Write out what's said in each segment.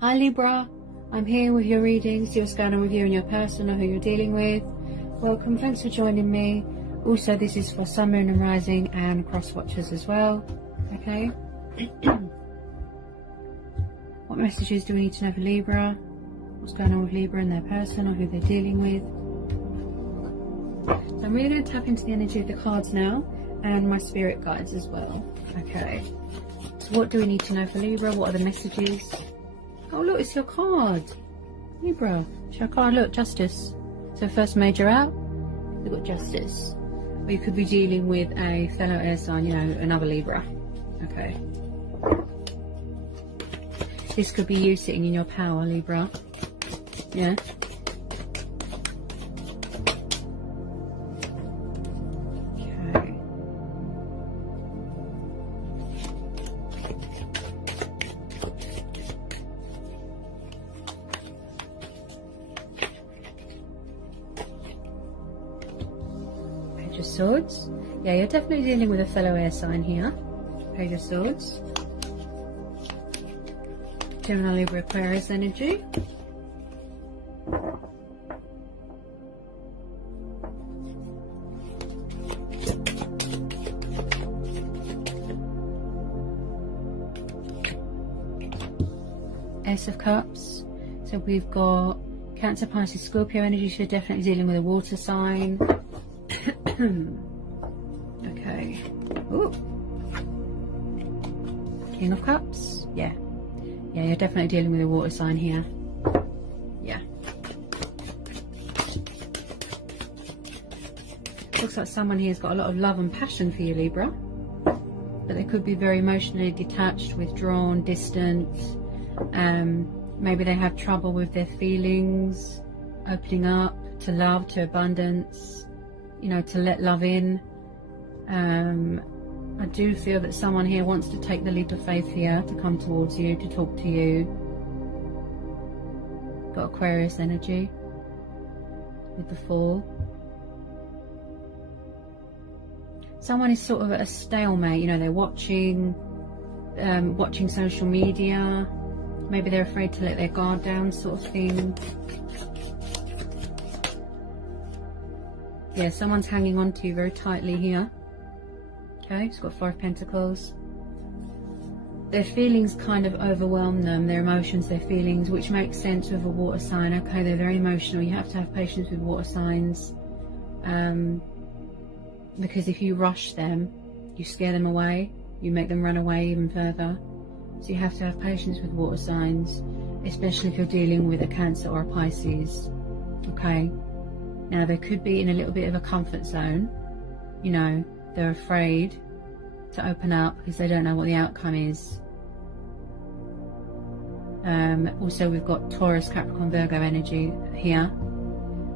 Hi Libra, I'm here with your readings, see what's going on with you and your person or who you're dealing with. Welcome, thanks for joining me. Also, this is for Sun, Moon and Rising and cross watchers as well. Okay. What messages do we need to know for Libra? What's going on with Libra and their person or who they're dealing with? So I'm really going to tap into the energy of the cards now and my spirit guides as well. Okay. So what do we need to know for Libra? What are the messages? Oh look, it's your card. Libra, it's your card. Look, Justice. So first major out, we've got Justice. Or you could be dealing with a fellow air sign, you know, another Libra. Okay. This could be you sitting in your power, Libra. Yeah. Page of Swords. Yeah, you're definitely dealing with a fellow air sign here. Page of Swords. Gemini, Libra, Aquarius energy. Ace of Cups. So we've got Cancer, Pisces, Scorpio energy. So you're definitely dealing with a water sign. Okay. Ooh. King of Cups. Yeah. Yeah, you're definitely dealing with a water sign here. Yeah. Looks like someone here has got a lot of love and passion for you, Libra. But they could be very emotionally detached, withdrawn, distant. Maybe they have trouble with their feelings, opening up to love, to abundance, you know, to let love in. I do feel that someone here wants to take the leap of faith here, to come towards you, to talk to you. Got Aquarius energy with the Fool. Someone is sort of at a stalemate, you know, they're watching social media. Maybe they're afraid to let their guard down, sort of thing. Yeah, someone's hanging on to you very tightly here. Okay, it's got 5 Pentacles. Their feelings kind of overwhelm them, their emotions, their feelings, which makes sense with a water sign. Okay, they're very emotional. You have to have patience with water signs. Because if you rush them, you scare them away. You make them run away even further. So you have to have patience with water signs, especially if you're dealing with a Cancer or a Pisces. Okay. Now they could be in a little bit of a comfort zone. You know, they're afraid to open up because they don't know what the outcome is. Also we've got Taurus, Capricorn, Virgo energy here.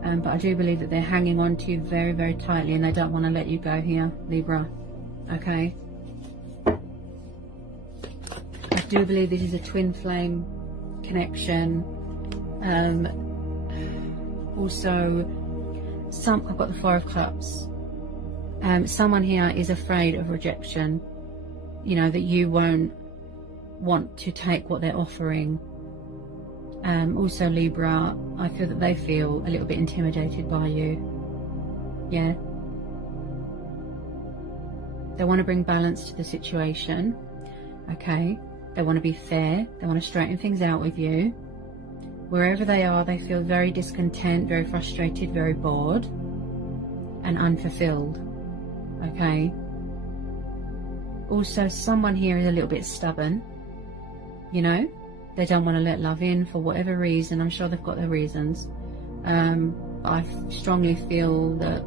But I do believe that they're hanging on to you very, very tightly and they don't want to let you go here, Libra. Okay. I do believe this is a twin flame connection. Also, I've got the 5 of Cups. Someone here is afraid of rejection. You know, that you won't want to take what they're offering. Also Libra, I feel that they feel a little bit intimidated by you. Yeah. They want to bring balance to the situation. Okay. They want to be fair. They want to straighten things out with you. Wherever they are, they feel very discontent, very frustrated, very bored and unfulfilled. Okay. Also, someone here is a little bit stubborn. You know, they don't want to let love in for whatever reason. I'm sure they've got their reasons. But I strongly feel that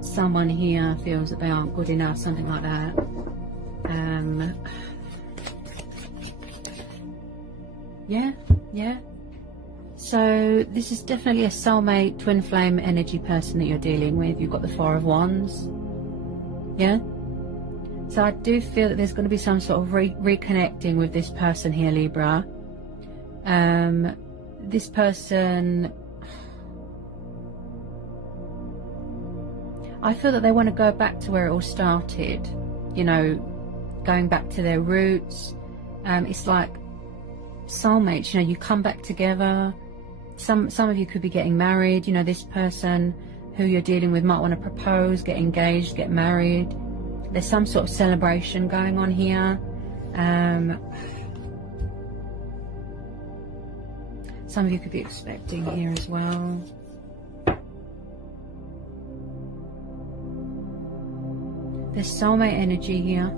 someone here feels that they aren't good enough, something like that. Yeah. So this is definitely a soulmate, twin flame energy person that you're dealing with. You've got the 4 of Wands. Yeah. So I do feel that there's going to be some sort of reconnecting with this person here, Libra. This person, I feel that they want to go back to where it all started. You know, going back to their roots. It's like soulmates, you know, you come back together. Some of you could be getting married. You know, this person who you're dealing with might want to propose, get engaged, get married. There's some sort of celebration going on here. Some of you could be expecting here as well. There's soulmate energy here.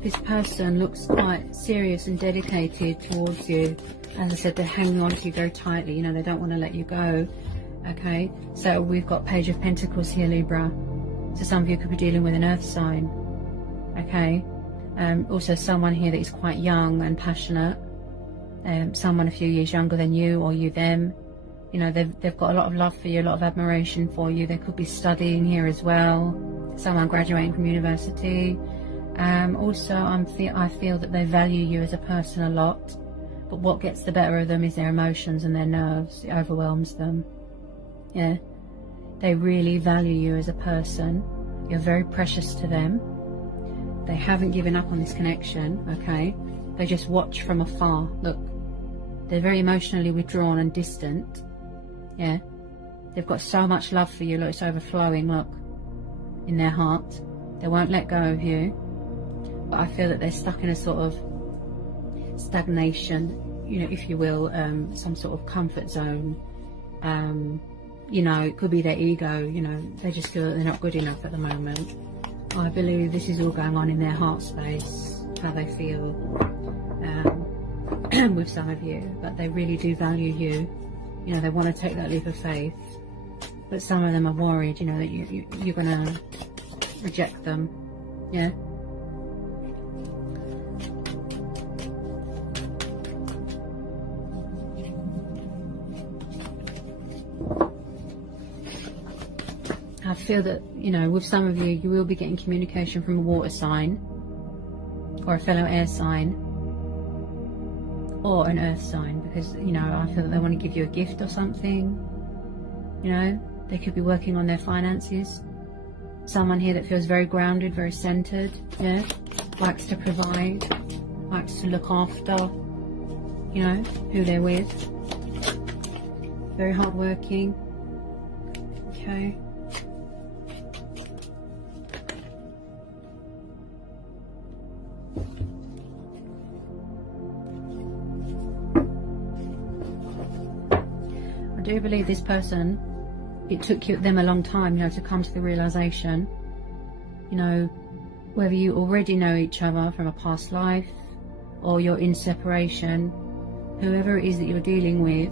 This person looks quite serious and dedicated towards you. As I said, they're hanging on to you very tightly. You know, they don't want to let you go. Okay, so we've got Page of Pentacles here, Libra. So some of you could be dealing with an earth sign. Okay, also someone here that is quite young and passionate. Someone a few years younger than you, or you them. You know, they've got a lot of love for you, a lot of admiration for you. They could be studying here as well. Someone graduating from university. Also, I feel that they value you as a person a lot. But what gets the better of them is their emotions and their nerves. It overwhelms them. Yeah. They really value you as a person. You're very precious to them. They haven't given up on this connection, okay? They just watch from afar. Look, they're very emotionally withdrawn and distant. Yeah. They've got so much love for you. Look, it's overflowing, look, in their heart. They won't let go of you. But I feel that they're stuck in a sort of stagnation, you know, if you will, some sort of comfort zone. You know, it could be their ego, you know, they just feel that they're not good enough at the moment. I believe this is all going on in their heart space, how they feel with some of you, but they really do value you. You know, they want to take that leap of faith, but some of them are worried, you know, that you're going to reject them. Yeah. I feel that, you know, with some of you, you will be getting communication from a water sign or a fellow air sign or an earth sign, because, you know, I feel that they want to give you a gift or something. You know, they could be working on their finances. Someone here that feels very grounded, very centered, yeah, likes to provide, likes to look after, you know, who they're with. Very hardworking. Okay. I do believe this person, it took them a long time, you know, to come to the realization, you know, whether you already know each other from a past life or you're in separation, whoever it is that you're dealing with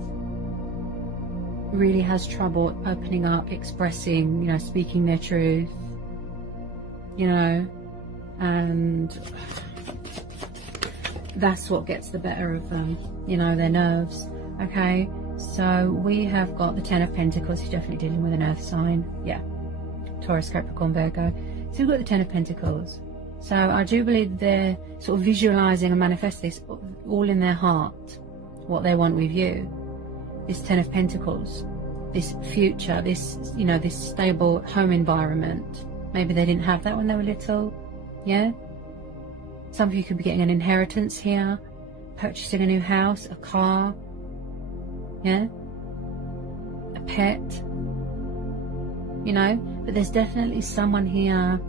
really has trouble opening up, expressing, you know, speaking their truth, you know, and that's what gets the better of them, you know, their nerves. Okay, so we have got the Ten of Pentacles. You're definitely dealing with an earth sign. Yeah, Taurus, Capricorn, Virgo. So we've got the Ten of Pentacles. So I do believe they're sort of visualizing and manifesting this all in their heart, what they want with you. This Ten of Pentacles, this future, this, you know, this stable home environment. Maybe they didn't have that when they were little. Yeah. Some of you could be getting an inheritance here, purchasing a new house, a car, yeah, a pet, you know. But there's definitely someone here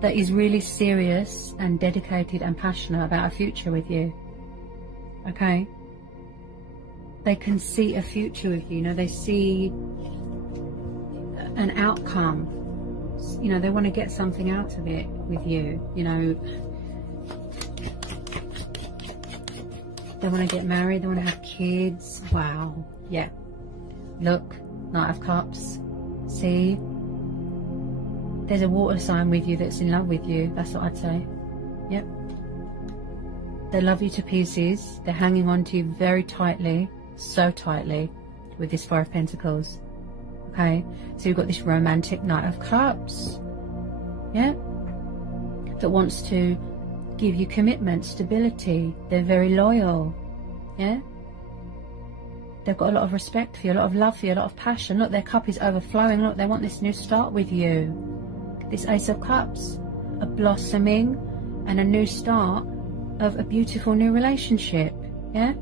that is really serious and dedicated and passionate about a future with you. Okay, they can see a future with you, you know, they see an outcome, you know, they want to get something out of it with you, you know. They want to get married, they want to have kids. Wow. Yeah. Look, Knight of Cups. See? There's a water sign with you that's in love with you. That's what I'd say. Yep. They love you to pieces. They're hanging on to you very tightly. So tightly. With this Four of Pentacles. Okay? So you've got this romantic Knight of Cups. Yeah? That wants to give you commitment, stability. They're very loyal. Yeah, they've got a lot of respect for you, a lot of love for you, a lot of passion. Look, their cup is overflowing. Look, they want this new start with you. This Ace of Cups, a blossoming and a new start of a beautiful new relationship. Yeah,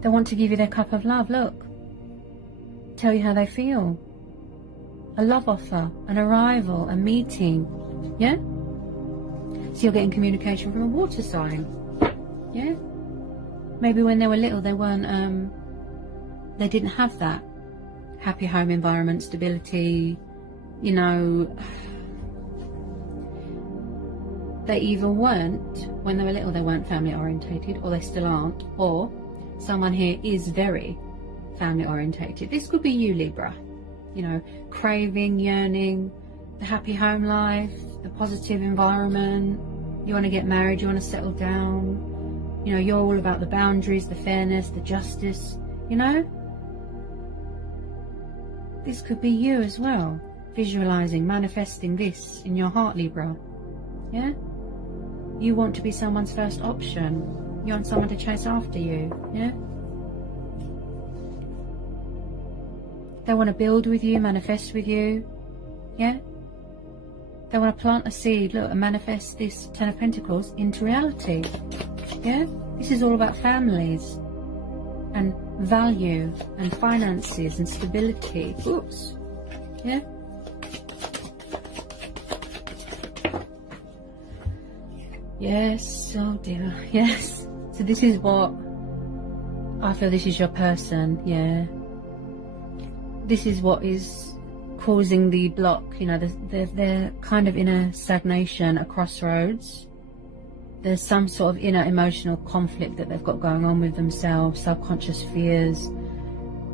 they want to give you their cup of love. Look, tell you how they feel. A love offer, an arrival, a meeting. Yeah, so you're getting communication from a water sign. Yeah, maybe when they were little they weren't they didn't have that happy home environment, stability, you know. They either weren't, when they were little, they weren't family orientated, or they still aren't, or someone here is very family orientated. This could be you, Libra. You know, craving, yearning, the happy home life, the positive environment. You want to get married, you want to settle down. You know, you're all about the boundaries, the fairness, the justice, you know. This could be you as well, visualizing, manifesting this in your heart, Libra. Yeah? You want to be someone's first option. You want someone to chase after you. Yeah? They want to build with you, manifest with you. Yeah? They want to plant a seed, look, and manifest this Ten of Pentacles into reality. Yeah? This is all about families and value and finances and stability. Oops. Yeah? Yes, oh dear, yes. So this is what I feel, this is your person, yeah. This is what is causing the block, you know. They're kind of in a stagnation, a crossroads. There's some sort of inner emotional conflict that they've got going on with themselves, subconscious fears.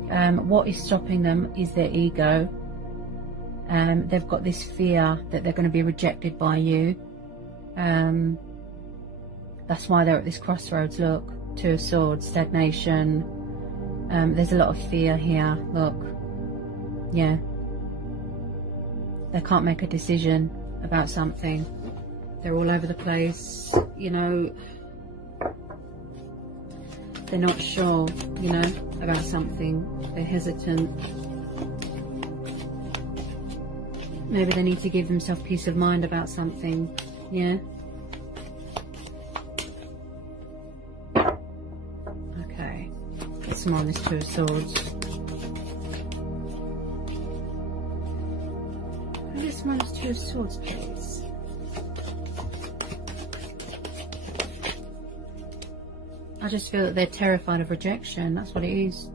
What is stopping them is their ego. They've got this fear that they're going to be rejected by you. That's why they're at this crossroads. Look, Two of Swords, stagnation. There's a lot of fear here. Look, yeah. They can't make a decision about something. They're all over the place, you know. They're not sure, you know, about something. They're hesitant. Maybe they need to give themselves peace of mind about something, yeah. Okay, get some more on this Two of Swords. Can I get some more on this Two of Swords, please? I just feel that they're terrified of rejection. That's what it is.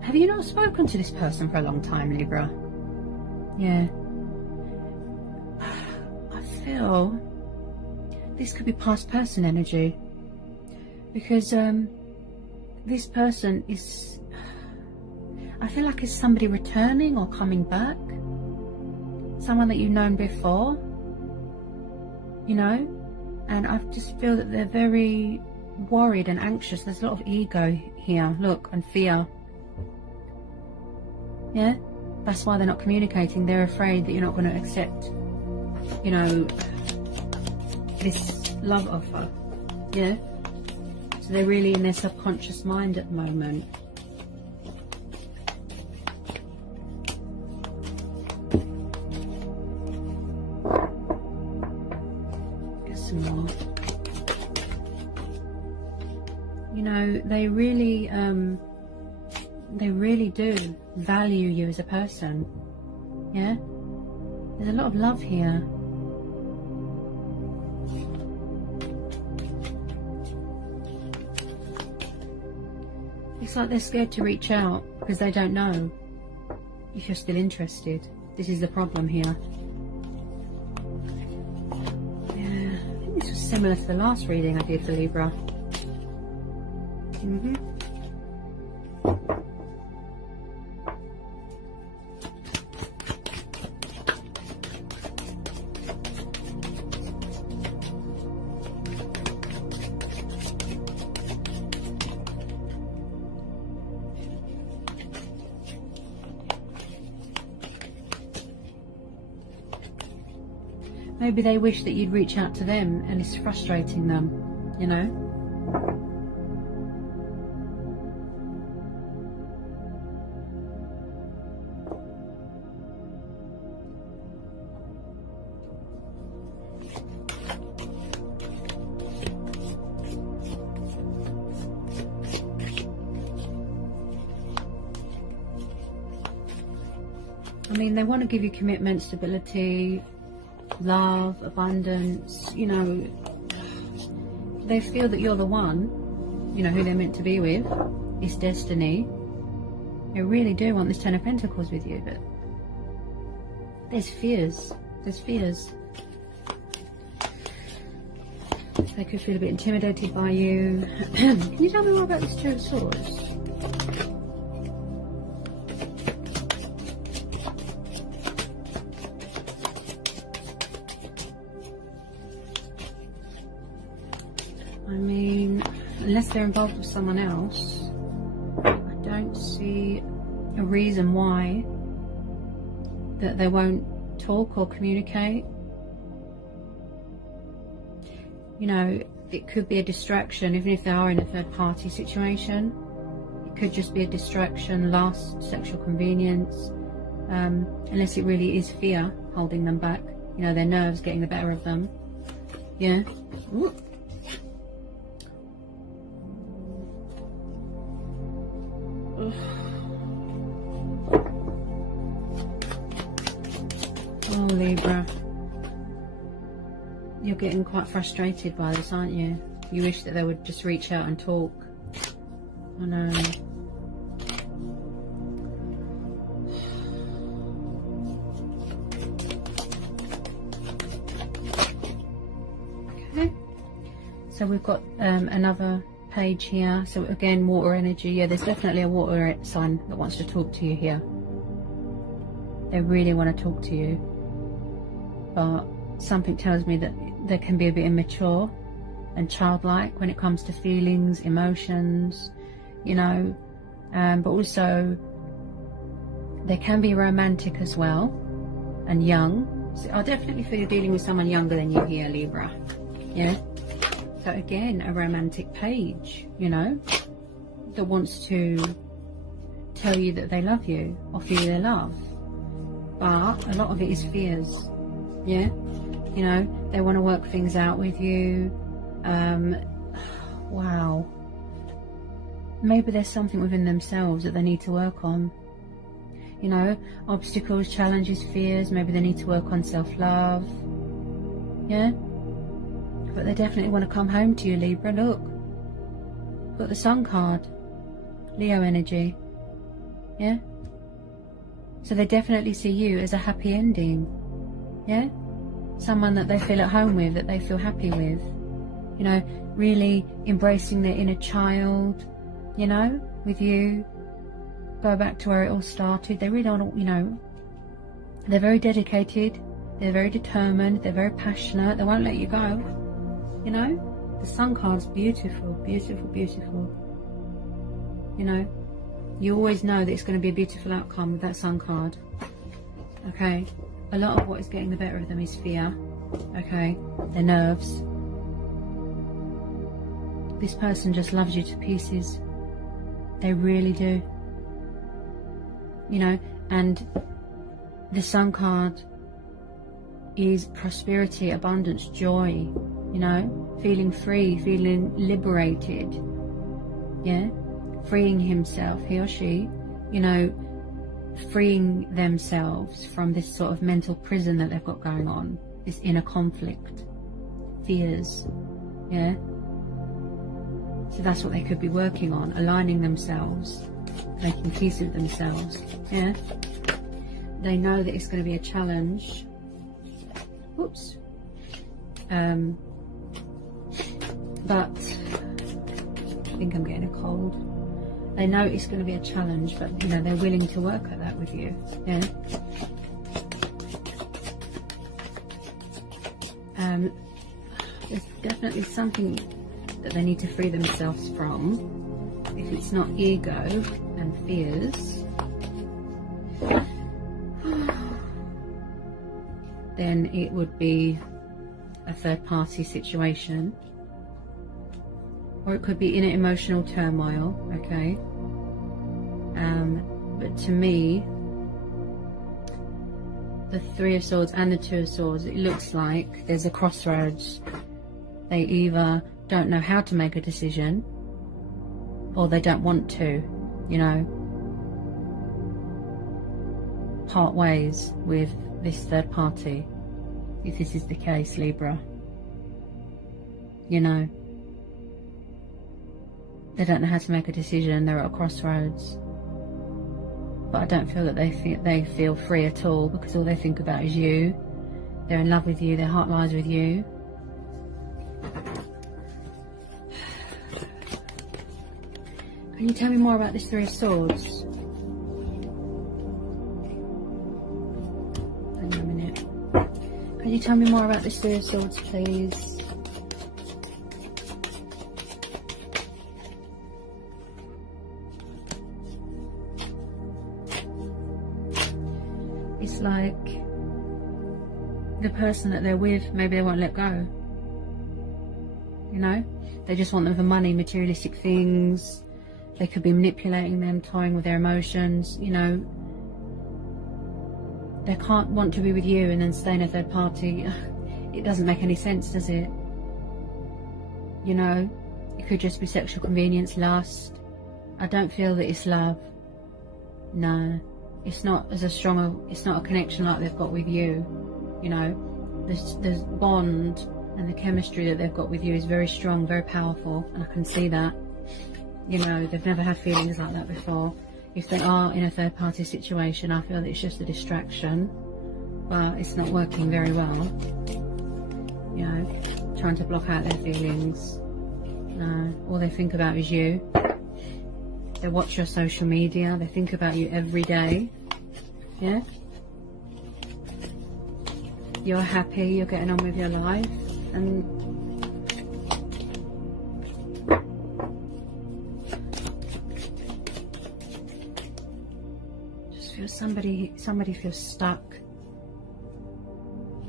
Have you not spoken to this person for a long time, Libra? Yeah. I feel this could be past person energy. Because this person is... I feel like it's somebody returning or coming back. Someone that you've known before. You know? And I just feel that they're very... worried and anxious. There's a lot of ego here, look, and fear. Yeah, that's why they're not communicating. They're afraid that you're not going to accept, you know, this love offer. Yeah, so they're really in their subconscious mind at the moment. Get some more. You know, they really do value you as a person. Yeah, there's a lot of love here. It's like they're scared to reach out because they don't know if you're still interested. This is the problem here. Yeah, I think this was similar to the last reading I did for Libra. Maybe they wish that you'd reach out to them and it's frustrating them, you know? I mean, they want to give you commitment, stability, love, abundance, you know. They feel that you're the one, you know, who they're meant to be with. It's destiny. They really do want this Ten of Pentacles with you, but there's fears. There's fears. They could feel a bit intimidated by you. Can you tell me more about this Two of Swords? I mean, unless they're involved with someone else, I don't see a reason why that they won't talk or communicate. You know, it could be a distraction, even if they are in a third party situation. It could just be a distraction, lust, sexual convenience, unless it really is fear holding them back. You know, their nerves getting the better of them. Yeah. Ooh. Oh, Libra. You're getting quite frustrated by this, aren't you? You wish that they would just reach out and talk. I know. Okay. So we've got another page here. So again, water energy. Yeah, there's definitely a water sign that wants to talk to you here. They really want to talk to you. But something tells me that they can be a bit immature and childlike when it comes to feelings, emotions, you know, but also they can be romantic as well and young. So I definitely feel you're dealing with someone younger than you here, Libra. Yeah. So again, a romantic page, you know, that wants to tell you that they love you, offer you their love. But a lot of it is fears. Yeah. You know, they want to work things out with you. Wow. Maybe there's something within themselves that they need to work on. You know, obstacles, challenges, fears. Maybe they need to work on self-love. Yeah. But they definitely want to come home to you, Libra. Look. Got the Sun card. Leo energy. Yeah. So they definitely see you as a happy ending. Yeah. Someone that they feel at home with, that they feel happy with. You know, really embracing their inner child, you know, with you. Go back to where it all started. They really don't, you know, they're very dedicated, they're very determined, they're very passionate, they won't let you go. You know, the Sun card's beautiful, beautiful, beautiful. You know, you always know that it's going to be a beautiful outcome with that Sun card. Okay. A lot of what is getting the better of them is fear, okay, their nerves. This person just loves you to pieces. They really do. You know, and the Sun card is prosperity, abundance, joy, you know, feeling free, feeling liberated, yeah, freeing himself, he or she, you know, freeing themselves from this sort of mental prison that they've got going on, this inner conflict, fears, yeah. So that's what they could be working on, aligning themselves, making peace with themselves, yeah. They know that it's going to be a challenge. Whoops. But I think I'm getting a cold. They know it's going to be a challenge, but you know, they're willing to work at that with you. Yeah. There's definitely something that they need to free themselves from. If it's not ego and fears, then it would be a third party situation. Or it could be inner emotional turmoil, okay? But to me, the Three of Swords and the Two of Swords, it looks like there's a crossroads. They either don't know how to make a decision, or they don't want to, you know? part ways with this third party, if this is the case, Libra. You know, they don't know how to make a decision. They're at a crossroads. But I don't feel that they feel free at all, because all they think about is you. They're in love with you. Their heart lies with you. Can you tell me more about this Three of Swords? Hang on a minute. Can you tell me more about this Three of Swords, please? It's like the person that they're with, maybe they won't let go. You know? They just want them for money, materialistic things. They could be manipulating them, toying with their emotions, you know. They can't want to be with you and then stay in a third party. It doesn't make any sense, does it? You know, it could just be sexual convenience, lust. I don't feel that it's love. No. It's not as a strong, it's not a connection like they've got with you. You know, this bond and the chemistry that they've got with you is very strong, very powerful, and I can see that. You know, they've never had feelings like that before. If they are in a third party situation, I feel that it's just a distraction, but it's not working very well. You know, trying to block out their feelings. No, all they think about is you. They watch your social media, they think about you every day. Yeah? You're happy, you're getting on with your life, and just feel somebody feels stuck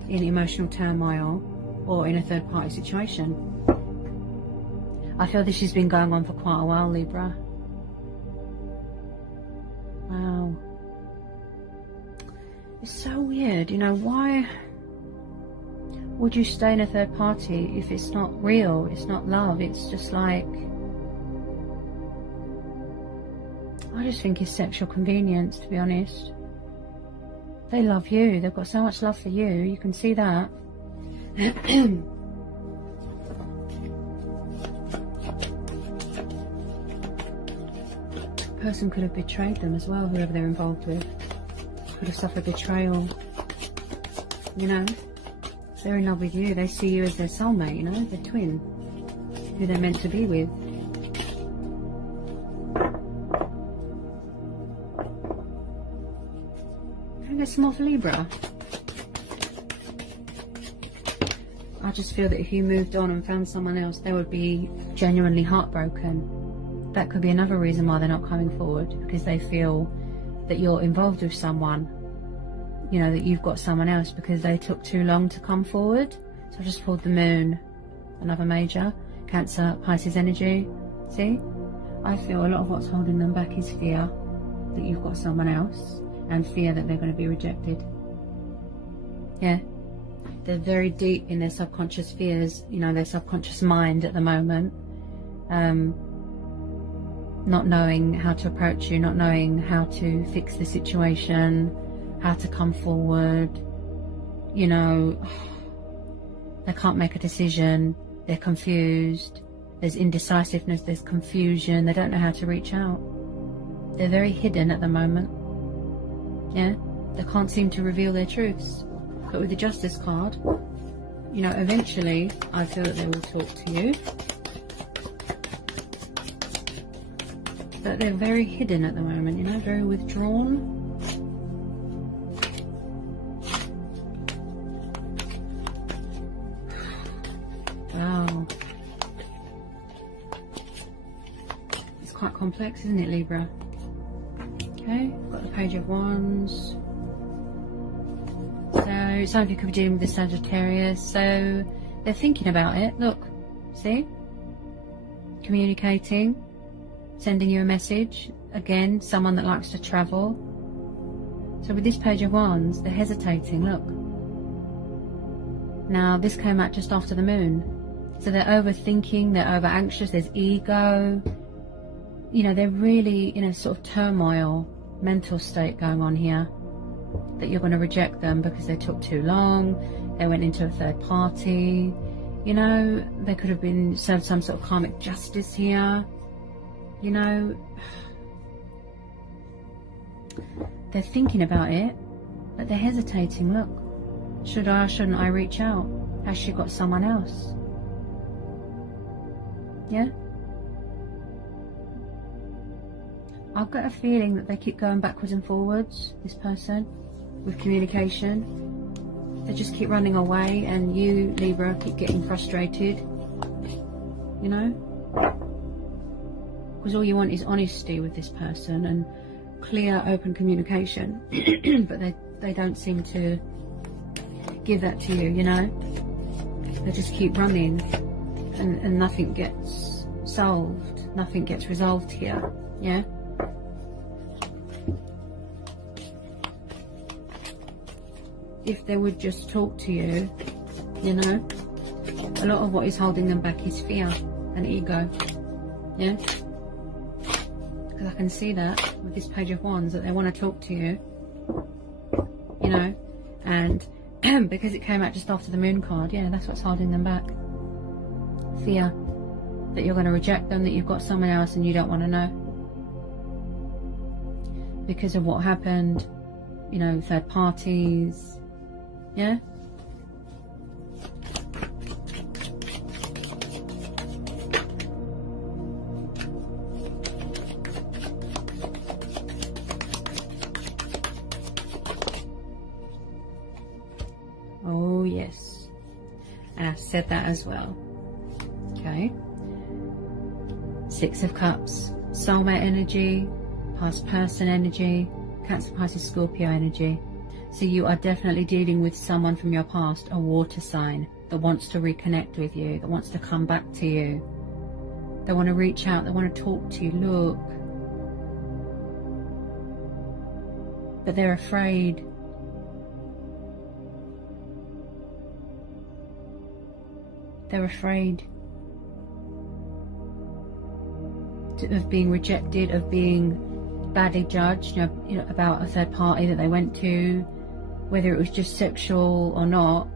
in emotional turmoil or in a third party situation. I feel this has been going on for quite a while, Libra. Wow. It's so weird, you know, why would you stay in a third party if it's not real, it's not love, it's just like, I just think it's sexual convenience, to be honest. They love you, they've got so much love for you, you can see that. Person could have betrayed them as well, whoever they're involved with. Could have suffered betrayal. You know, they're in love with you. They see you as their soulmate, you know, their twin, who they're meant to be with. Can I get some more for Libra? I just feel that if you moved on and found someone else, they would be genuinely heartbroken. That could be another reason why they're not coming forward, because they feel that you're involved with someone, you know, that you've got someone else, because they took too long to come forward. So I just pulled the Moon, another major, Cancer, Pisces energy. See, I feel a lot of what's holding them back is fear that you've got someone else, and fear that they're going to be rejected. Yeah, they're very deep in their subconscious fears, you know, their subconscious mind at the moment. Not knowing how to approach you, not knowing how to fix the situation, how to come forward, you know, they can't make a decision, they're confused, there's indecisiveness, there's confusion, they don't know how to reach out. They're very hidden at the moment. Yeah, they can't seem to reveal their truths. But with the Justice card, you know, eventually I feel that they will talk to you. But they're very hidden at the moment, you know, very withdrawn. Wow. It's quite complex, isn't it, Libra? Okay, got the Page of Wands. So, some of you could be dealing with the Sagittarius. So, they're thinking about it. Look, see? Communicating. Sending you a message. Again, someone that likes to travel. So with this Page of Wands, they're hesitating, look. Now, this came out just after the Moon. So they're overthinking, they're over anxious, there's ego. You know, they're really in a sort of turmoil, mental state going on here. that you're going to reject them because they took too long, they went into a third party, you know, they could have been served some sort of karmic justice here, you know. They're thinking about it, but they're hesitating. Look, should I or shouldn't I reach out? Has she got someone else? Yeah? I've got a feeling that they keep going backwards and forwards, this person, with communication. They just keep running away, and you, Libra, keep getting frustrated, you know? Because all you want is honesty with this person and clear, open communication. But they don't seem to give that to you, you know? They just keep running, and nothing gets solved, nothing gets resolved here, yeah? If they would just talk to you, you know, a lot of what is holding them back is fear and ego, yeah? Because I can see that with this Page of Wands, that they want to talk to you, you know, and because it came out just after the Moon card, yeah, that's what's holding them back. Fear that you're going to reject them, that you've got someone else and you don't want to know. Because of what happened, you know, third parties, yeah? Oh yes, and I've said that as well. Okay, Six of Cups, soulmate energy, past person energy, Cancer, Pisces, Scorpio energy. So you are definitely dealing with someone from your past, a water sign, that wants to reconnect with you, that wants to come back to you. They want to reach out, they want to talk to you, look. But they're afraid. They're afraid of being rejected, of being badly judged, you know, about a third party that they went to, whether it was just sexual or not.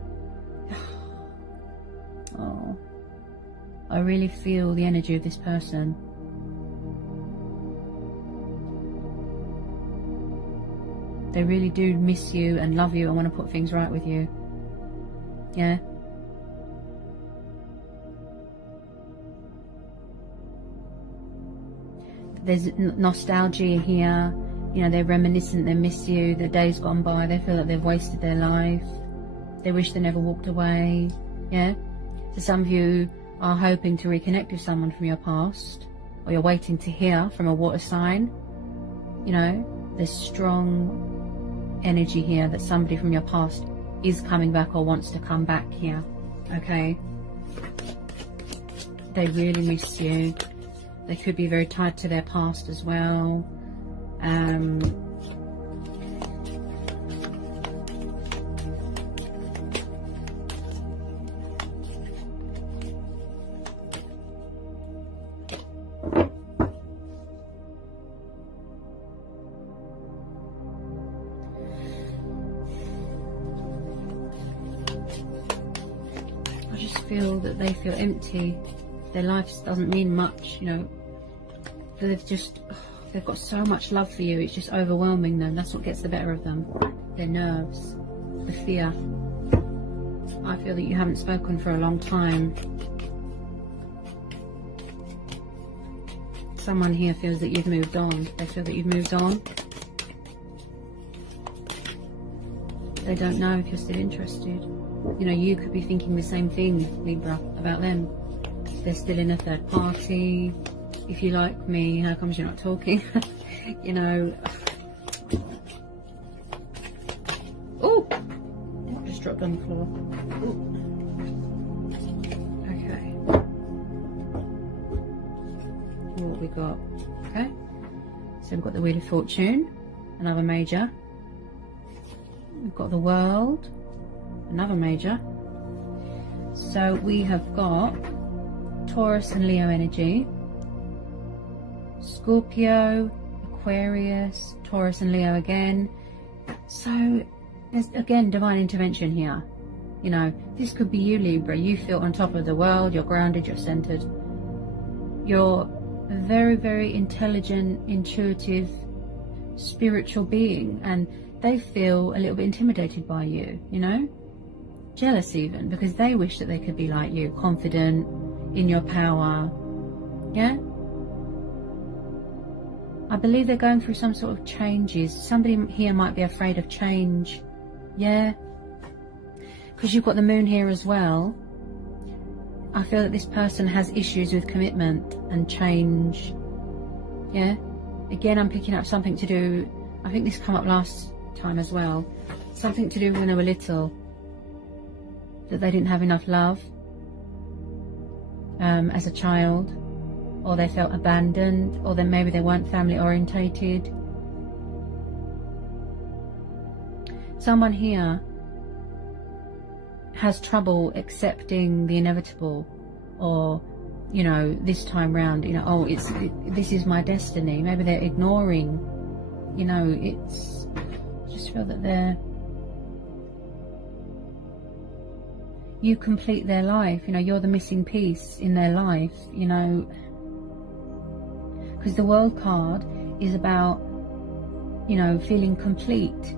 Oh, I really feel the energy of this person. They really do miss you and love you and want to put things right with you. Yeah. There's nostalgia here, you know, they're reminiscent, they miss you, the days gone by, they feel like they've wasted their life, they wish they never walked away, yeah? So some of you are hoping to reconnect with someone from your past, or you're waiting to hear from a water sign, you know, there's strong energy here that somebody from your past is coming back or wants to come back here, okay? They really miss you. They could be very tied to their past as well. I just feel that they feel empty. Their life doesn't mean much, you know. They've got so much love for you, it's just overwhelming them. That's what gets the better of them. Their nerves, the fear. I feel that you haven't spoken for a long time. Someone here feels that you've moved on. They feel that you've moved on. They don't know if you're still interested. You know, you could be thinking the same thing, Libra, about them. They're still in a third party. If you like me, how comes you're not talking? You know. Oh, that just dropped on the floor. Ooh. Okay. What have we got? Okay. So we've got the Wheel of Fortune, another major. We've got the World, another major. So we have got Taurus and Leo energy, Scorpio, Aquarius, Taurus and Leo again. So there's again divine intervention here. You know, this could be you, Libra. You feel on top of the world, you're grounded, you're centered. You're a very, very intelligent, intuitive, spiritual being, and they feel a little bit intimidated by you, you know? Jealous even, because they wish that they could be like you, confident, in your power. Yeah? I believe they're going through some sort of changes. Somebody here might be afraid of change. Yeah? Because you've got the moon here as well. I feel that this person has issues with commitment and change. Yeah? Again, I'm picking up something to do, I think this came up last time as well. Something to do when they were little. That they didn't have enough love as a child. Or they felt abandoned. Or then maybe they weren't family orientated. Someone here has trouble accepting the inevitable, or, you know, this time round, you know, oh, this is my destiny. Maybe they're ignoring, you know, it's, I just feel that you complete their life, you know, you're the missing piece in their life, you know, because the World card is about, you know, feeling complete,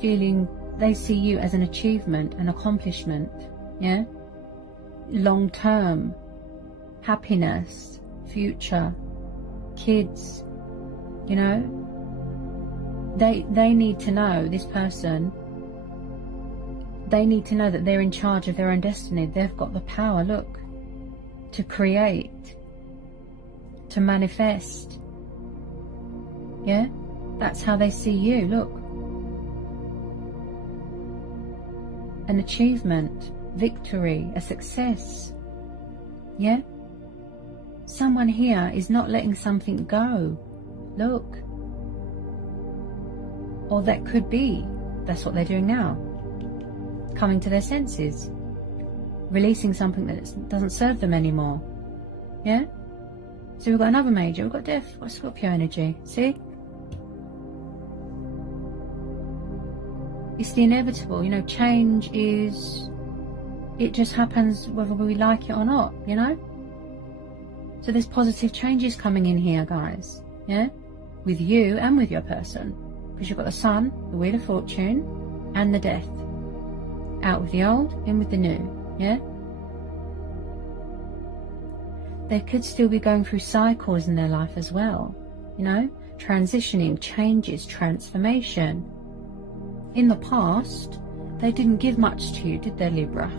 feeling they see you as an achievement, an accomplishment, yeah? Long term, happiness, future, kids, you know? They need to know, this person, they need to know that they're in charge of their own destiny. They've got the power, look, to create, to manifest, yeah? That's how they see you, look. An achievement, victory, a success. Yeah? Someone here is not letting something go. Look. Or that could be. That's what they're doing now. Coming to their senses. Releasing something that doesn't serve them anymore. Yeah? So we've got another major. We've got death. We've got Scorpio energy. See? It's the inevitable, you know, change is, it just happens whether we like it or not, you know? So there's positive changes coming in here, guys, yeah? With you and with your person. Because you've got the Sun, the Wheel of Fortune, and the Death. Out with the old, in with the new, yeah? They could still be going through cycles in their life as well, you know? Transitioning, changes, transformation. In the past, they didn't give much to you, did they, Libra?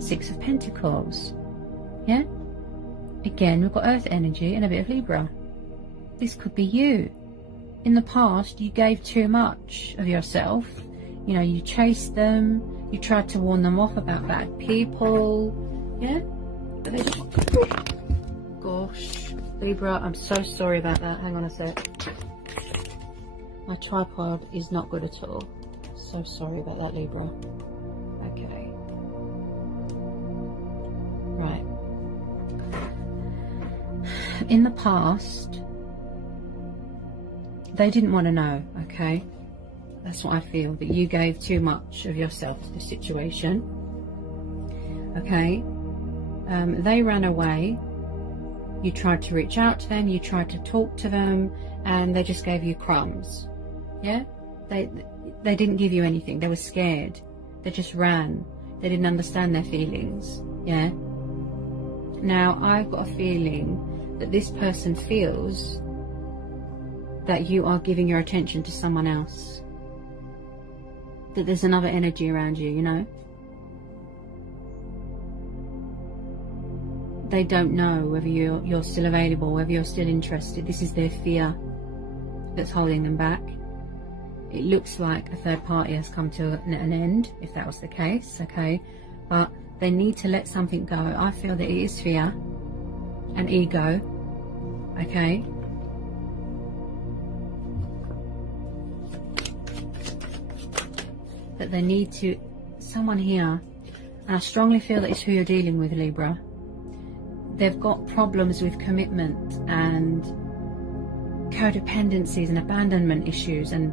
Six of Pentacles. Yeah? Again, we've got Earth energy and a bit of Libra. This could be you. In the past, you gave too much of yourself. You know, you chased them. You tried to warn them off about bad people. Yeah? But they just... Gosh. Libra, I'm so sorry about that. Hang on a sec. My tripod is not good at all. So sorry about that, Libra. Okay. Right. In the past, they didn't want to know, okay? That's what I feel, that you gave too much of yourself to the situation. Okay? They ran away. You tried to reach out to them, you tried to talk to them, and they just gave you crumbs. Yeah? They didn't give you anything. They were scared. They just ran. They didn't understand their feelings. Yeah? Now, I've got a feeling that this person feels that you are giving your attention to someone else. That there's another energy around you, you know? They don't know whether you're still available, whether you're still interested. This is their fear that's holding them back. It looks like a third party has come to an end, if that was the case, okay? But they need to let something go. I feel that it is fear and ego, okay? That they need to, someone here, and I strongly feel that it's who you're dealing with, Libra. They've got problems with commitment and codependencies and abandonment issues, and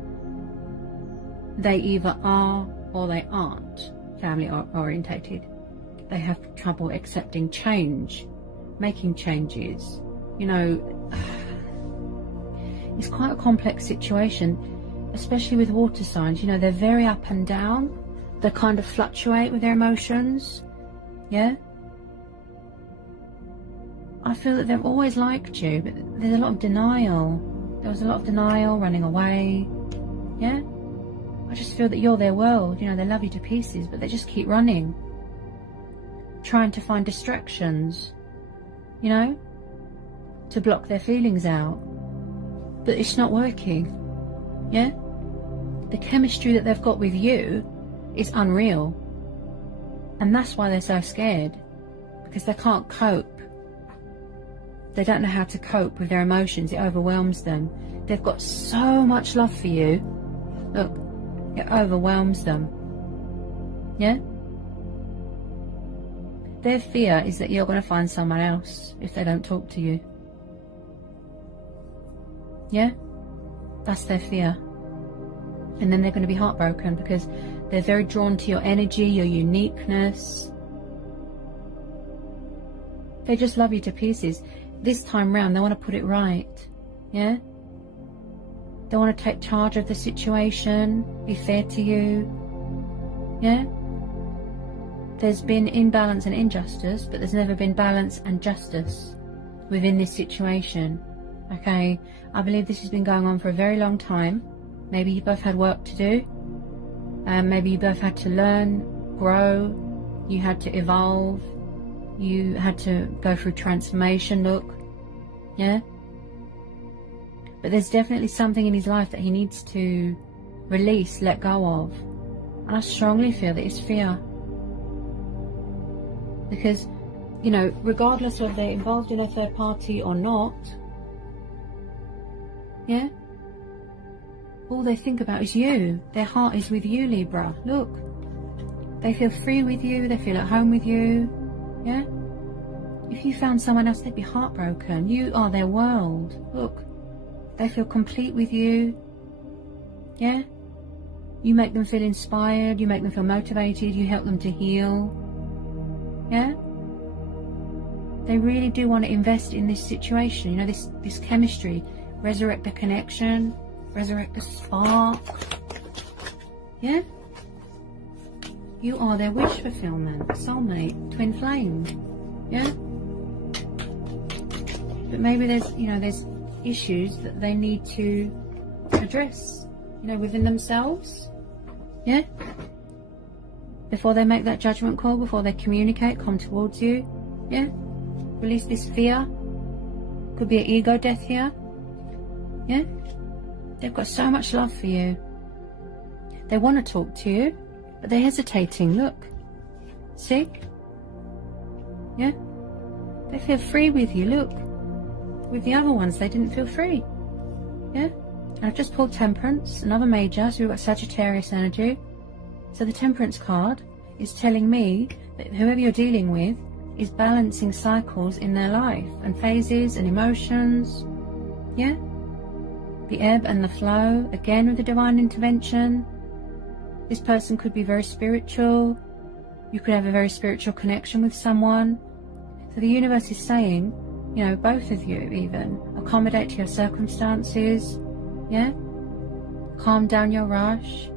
they either are or they aren't family orientated. They have trouble accepting change, making changes. You know, it's quite a complex situation, especially with water signs. You know, they're very up and down. They kind of fluctuate with their emotions. Yeah? I feel that they've always liked you, but there's a lot of denial. There was a lot of denial, running away. Yeah? I just feel that you're their world. You know, they love you to pieces, but they just keep running, trying to find distractions, you know, to block their feelings out. But it's not working. Yeah? The chemistry that they've got with you is unreal. And that's why they're so scared, because they can't cope. They don't know how to cope with their emotions. It overwhelms them. They've got so much love for you. Look, it overwhelms them. Yeah? Their fear is that you're going to find someone else if they don't talk to you. Yeah? That's their fear. And then they're going to be heartbroken because they're very drawn to your energy, your uniqueness. They just love you to pieces. This time round, they want to put it right. Yeah? They want to take charge of the situation, be fair to you. Yeah? There's been imbalance and injustice, but there's never been balance and justice within this situation. Okay? I believe this has been going on for a very long time. Maybe you both had work to do. Maybe you both had to learn, grow. You had to evolve. You had to go through transformation, look. Yeah? But there's definitely something in his life that he needs to release, let go of. And I strongly feel that it's fear. Because, you know, regardless of they're involved in a third party or not, yeah? All they think about is you. Their heart is with you, Libra. Look. They feel free with you. They feel at home with you. Yeah? If you found someone else, they'd be heartbroken. You are their world. Look. They feel complete with you. Yeah? You make them feel inspired. You make them feel motivated. You help them to heal. Yeah? They really do want to invest in this situation. You know, this chemistry. Resurrect the connection. Resurrect the spark. Yeah? You are their wish fulfillment. Soulmate. Twin flame. Yeah? But maybe there's, you know, there's issues that they need to address, you know, within themselves. Yeah? Before they make that judgment call, before they communicate, come towards you. Yeah? Release this fear. Could be an ego death here. Yeah? They've got so much love for you. They want to talk to you, but they're hesitating. Look. See? Yeah? They feel free with you. Look. With the other ones, they didn't feel free. Yeah? And I've just pulled Temperance, another major, so we've got Sagittarius energy. So the Temperance card is telling me that whoever you're dealing with is balancing cycles in their life and phases and emotions. Yeah? The ebb and the flow, again with the divine intervention. This person could be very spiritual. You could have a very spiritual connection with someone. So the universe is saying, you know, both of you even, accommodate to your circumstances. Yeah? Calm down your rush.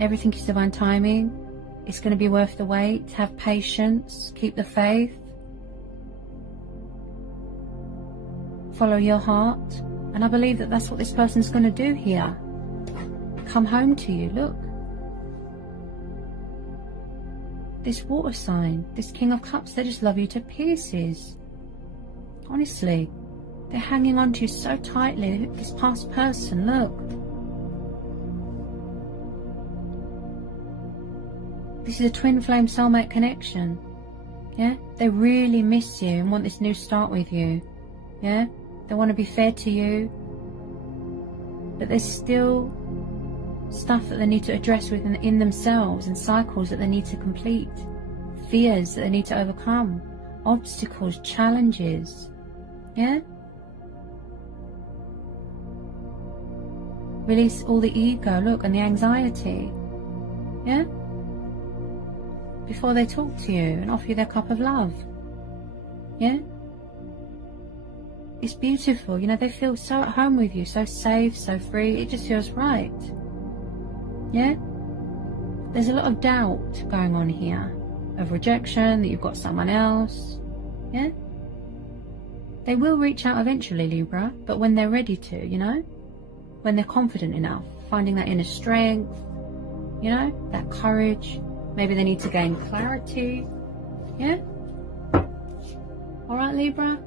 Everything is divine timing. It's going to be worth the wait. Have patience. Keep the faith. Follow your heart. And I believe that that's what this person's going to do here. Come home to you. Look. This water sign, this King of Cups, they just love you to pieces. Honestly. They're hanging on to you so tightly. This past person, look. This is a twin flame soulmate connection. Yeah? They really miss you and want this new start with you. Yeah? They want to be fair to you. But there's still stuff that they need to address within themselves and cycles that they need to complete. Fears that they need to overcome. Obstacles, challenges. Yeah? Release all the ego, look, and the anxiety. Yeah? Before they talk to you and offer you their cup of love. Yeah? It's beautiful. You know, they feel so at home with you, so safe, so free. It just feels right. Yeah? There's a lot of doubt going on here, of rejection, that you've got someone else. Yeah? They will reach out eventually, Libra, but when they're ready to, you know? When they're confident enough, finding that inner strength, you know, that courage. Maybe they need to gain clarity. Yeah? Alright, Libra?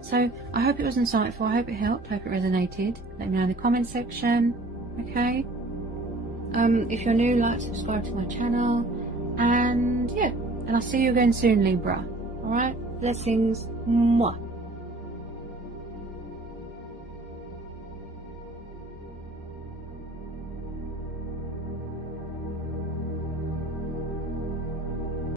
So, I hope it was insightful. I hope it helped. I hope it resonated. Let me know in the comment section. Okay? If you're new, like, subscribe to my channel. And, yeah. And I'll see you again soon, Libra. Alright? Blessings. Mwah.